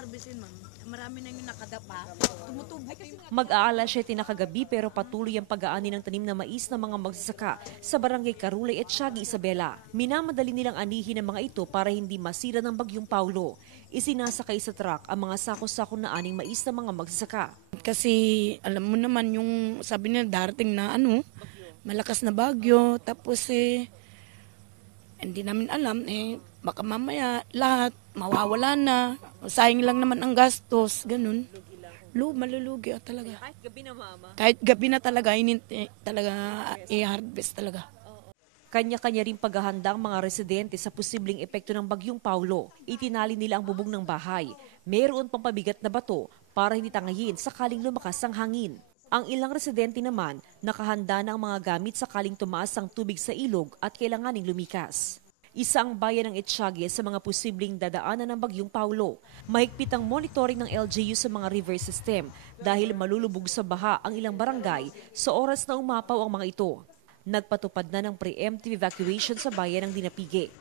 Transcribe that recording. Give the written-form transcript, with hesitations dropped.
harvestin, ma'am. Marami na yung nakadapa. Tumutubo. Mag-aalas 7 na kagabi pero patuloy ang pag-aani ng tanim na mais ng mga magsasaka sa barangay Carulay at Tiaga, Isabela. Minamadali nilang anihin ang mga ito para hindi masira ng bagyong Paulo. Isinasakay sa truck ang mga sako-sako na aning mais ng mga magsasaka. Kasi alam mo naman yung sabi nila darating na malakas na bagyo. Tapos hindi namin alam baka mamaya lahat mawawala na. Sayang lang naman ang gastos, ganun. Malulugi talaga. Kahit gabi na, mama. Kahit gabi na talaga, talaga i-harvest talaga. Kanya-kanya rin paghahanda ang mga residente sa posibleng epekto ng bagyong Paulo. Itinali nila ang bubong ng bahay. Mayroon pang pabigat na bato para hindi tangayin sakaling lumakas ang hangin. Ang ilang residente naman, nakahanda na ang mga gamit sakaling tumaas ang tubig sa ilog at kailanganing lumikas. Isa ang bayan ng Etiaga sa mga posibleng dadaanan ng bagyong Paulo. Mahigpit ang monitoring ng LGU sa mga river system dahil malulubog sa baha ang ilang barangay sa oras na umapaw ang mga ito. Nagpatupad na ng preemptive evacuation sa bayan ng Dinapige.